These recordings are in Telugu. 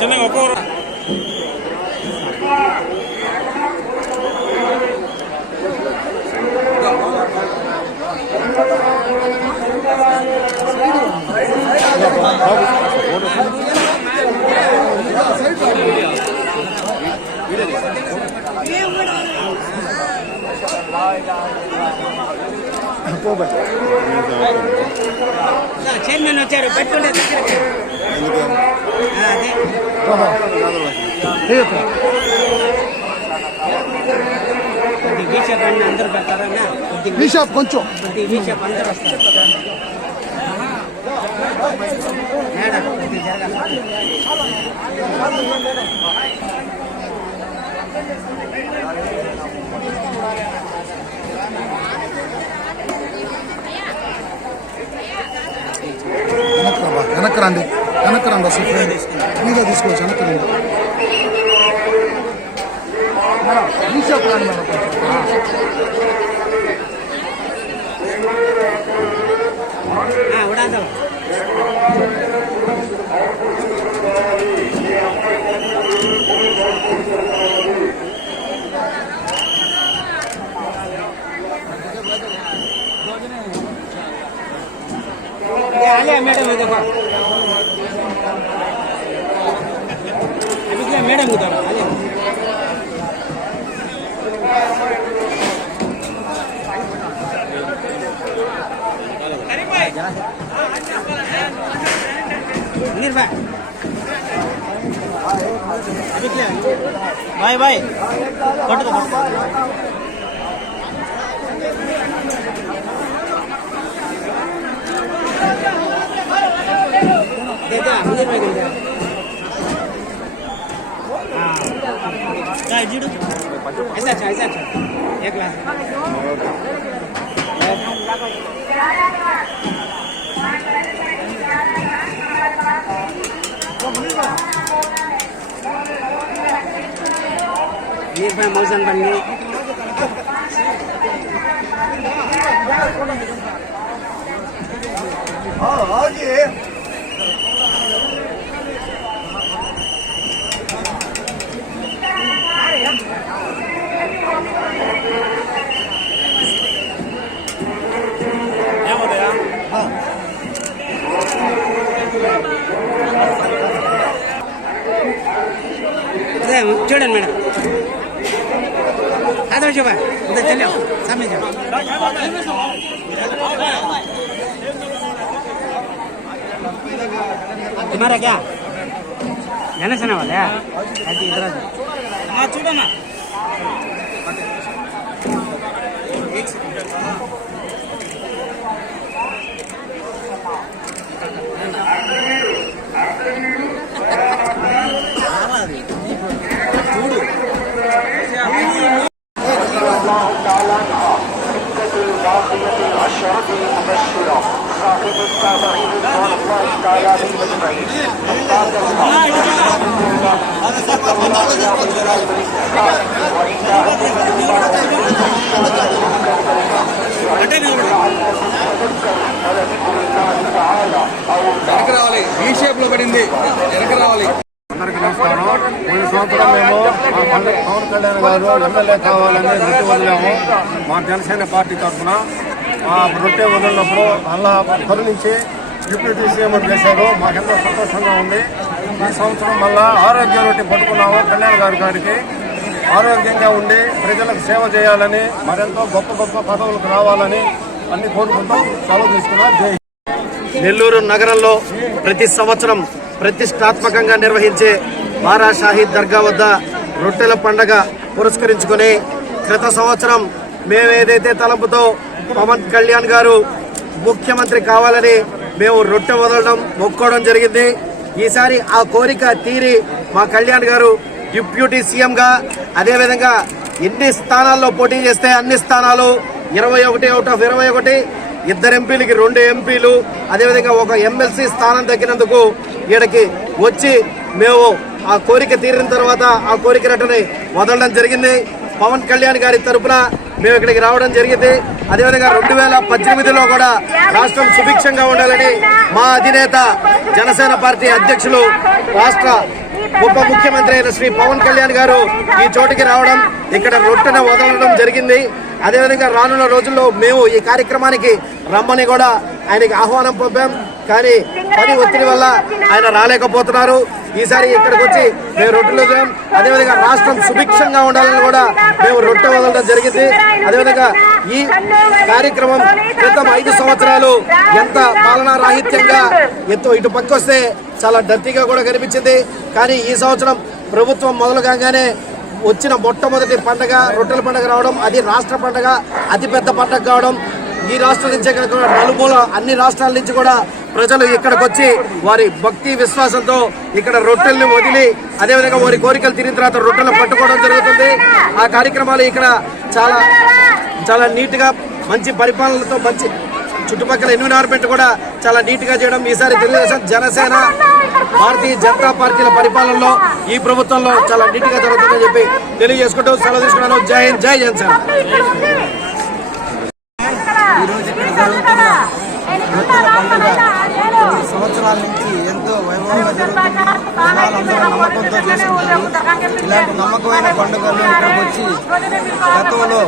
చిన్నగా ఒక్కొక్క చైర్మన్ వచ్చారు పెట్టుకుంటే వీషాప్ అన్నీ అందరూ పెడతారన్నా వీషాప్ కొంచెం వీషాప్ అందరూ వస్తారు మేడం ఇది జరగాలి. వెనక్కి రండి అసలు ఫ్రీగా తీసుకోవచ్చు. వెనక్కి రండి వీషాప్ రండి మేడం. ఉడాదాం मैडम देखो मैडम उधर भाई भाई ऐसा अच्छा एक लाख निर्भय मौसम बंदी చూడండి మేడం आधा शोभा उधर चले सामने जाओ तुम्हारा क्या जनसेना वाला है इधर चूड़ा ना రావాలి ఈ షేప్ లో పడింది వెనక రావాలి. అందరికీ నమస్కారం. పోయిన సంవత్సరం మేము పవన్ కళ్యాణ్ గారు ఎమ్మెల్యే కావాలని రొట్టె వదిలాము. మా జనసేన పార్టీ తరఫున రొట్టె వదిలినప్పుడు అలా కరుణించి డిప్యూటీ సీఎం చేశారు. మాకెంతో సంతోషంగా ఉంది. ఈ సంవత్సరం మళ్ళా ఆరోగ్య రొట్టె పట్టుకున్నాము. కళ్యాణ్ గారికి ఆరోగ్యంగా ఉండి ప్రజలకు సేవ చేయాలని మరెంతో గొప్ప గొప్ప పదవులకు రావాలని అన్ని కోరుకుంటూ సెలవు తీసుకున్నాం. జై నెల్లూరు నగరంలో ప్రతి సంవత్సరం ప్రతిష్టాత్మకంగా నిర్వహించే బారా షాహీద్ దర్గా వద్ద రొట్టెల పండగ పురస్కరించుకుని గత సంవత్సరం మేము ఏదైతే తలంపుతో పవన్ కళ్యాణ్ గారు ముఖ్యమంత్రి కావాలని మేము రొట్టె వదలడం మొక్కోవడం జరిగింది. ఈసారి ఆ కోరిక తీరి మా కళ్యాణ్ గారు డిప్యూటీ సీఎంగా అదేవిధంగా ఎన్ని స్థానాల్లో పోటీ చేస్తే అన్ని స్థానాలు 21 అవుట్ ఆఫ్ 21, 2 ఎంపీలకి 2 ఎంపీలు, అదేవిధంగా ఒక ఎమ్మెల్సీ స్థానం దక్కినందుకు ఈడకి వచ్చి మేము ఆ కోరిక తీరిన తర్వాత ఆ కోరిక రట్టని వదలడం జరిగింది. పవన్ కళ్యాణ్ గారి తరఫున మేము ఇక్కడికి రావడం జరిగింది. అదేవిధంగా 2018లో కూడా రాష్ట్రం సుభిక్షంగా ఉండాలని మా అధినేత జనసేన పార్టీ అధ్యక్షులు రాష్ట్ర ఉప ముఖ్యమంత్రి అయిన శ్రీ పవన్ కళ్యాణ్ గారు ఈ చోటికి రావడం, ఇక్కడ రొట్టెను వదలడం జరిగింది. అదేవిధంగా రానున్న రోజుల్లో మేము ఈ కార్యక్రమానికి రమ్మని కూడా ఆయనకి ఆహ్వానం పంపాం. కానీ పని ఒత్తిడి వల్ల ఆయన రాలేకపోతున్నారు. ఈసారి ఇక్కడికి వచ్చి మేము రొట్టెలు వదిలాం. అదేవిధంగా రాష్ట్రం సుభిక్షంగా ఉండాలని కూడా మేము రొట్టె వదలడం జరిగింది. అదేవిధంగా ఈ కార్యక్రమం క్రితం 5 సంవత్సరాలు ఎంత పాలనా రాహిత్యంగా ఇటు పక్క వస్తే చాలా డర్టీగా కూడా కనిపించింది. కానీ ఈ సంవత్సరం ప్రభుత్వం మొదలు కాగానే వచ్చిన మొట్టమొదటి పండగ రొట్టెల పండుగ రావడం, అది రాష్ట్ర పండుగ, అతిపెద్ద పండుగ కావడం, ఈ రాష్ట్రం నుంచే కాకుండా నలుమూల అన్ని రాష్ట్రాల నుంచి కూడా ప్రజలు ఇక్కడికి వచ్చి వారి భక్తి విశ్వాసంతో ఇక్కడ రొట్టెల్ని వదిలి అదేవిధంగా వారి కోరికలు తీరిన తర్వాత రొట్టెలు పట్టుకోవడం జరుగుతుంది. ఆ కార్యక్రమాలు ఇక్కడ చాలా చాలా నీట్గా మంచి పరిపాలనతో మంచి చుట్టుపక్కల ఎన్విరాన్మెంట్ కూడా చాలా నీట్ గా చేయడం ఈసారి తెలుగుదేశం జనసేన భారతీయ జనతా పార్టీల పరిపాలనలో ఈ ప్రభుత్వంలో చాలా నీట్ గా జరుగుతుందని చెప్పి తెలియజేసుకుంటూ సెలవు తీసుకున్నాను. జై హింద్, జై జనసేన. ఈరోజు ఇక్కడ జరుగుతున్న రొట్టెల పండుగ కొన్ని సంవత్సరాల నుంచి ఎంతో వైభవంగా జరుగుతుంది. జనాలందరూ నమ్మకంతో చేసుకుంటారు. ఇలాంటి నమ్మకమైన పండుగలు ఇక్కడికి వచ్చి గతంలో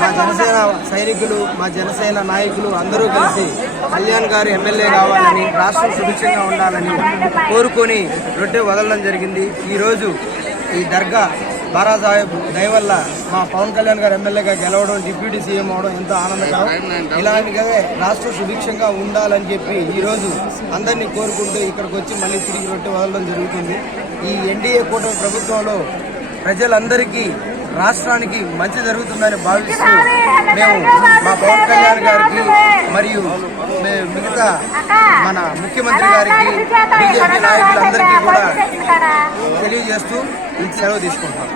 మా జనసేన సైనికులు, మా జనసేన నాయకులు అందరూ కలిసి కళ్యాణ్ గారు ఎమ్మెల్యే కావాలని, రాష్ట్రం సుభిక్షంగా ఉండాలని కోరుకొని రొట్టె వదలడం జరిగింది. ఈరోజు ఈ దర్గా బారా సాహెబ్ దయ వల్ల మా పవన్ కళ్యాణ్ గారు ఎమ్మెల్యేగా గెలవడం, డిప్యూటీ సీఎం అవడం ఎంతో ఆనందకరం. ఇలాంటిగా రాష్ట్రం సుభిక్షంగా ఉండాలని చెప్పి ఈరోజు అందరినీ కోరుకుంటూ ఇక్కడికి వచ్చి మళ్ళీ తిరిగి రొట్టె వదలడం జరుగుతుంది. ఈ ఎన్డీఏ కూటమి ప్రభుత్వంలో ప్రజలందరికీ రాష్ట్రానికి మంచి జరుగుతుందని భావిస్తూ మేము మా పవన్ కళ్యాణ్ గారికి మరియు మిగతా మన ముఖ్యమంత్రి గారికి, బీజేపీ నాయకులందరికీ కూడా తెలియజేస్తూ ఈ సెలవు తీసుకుంటాం.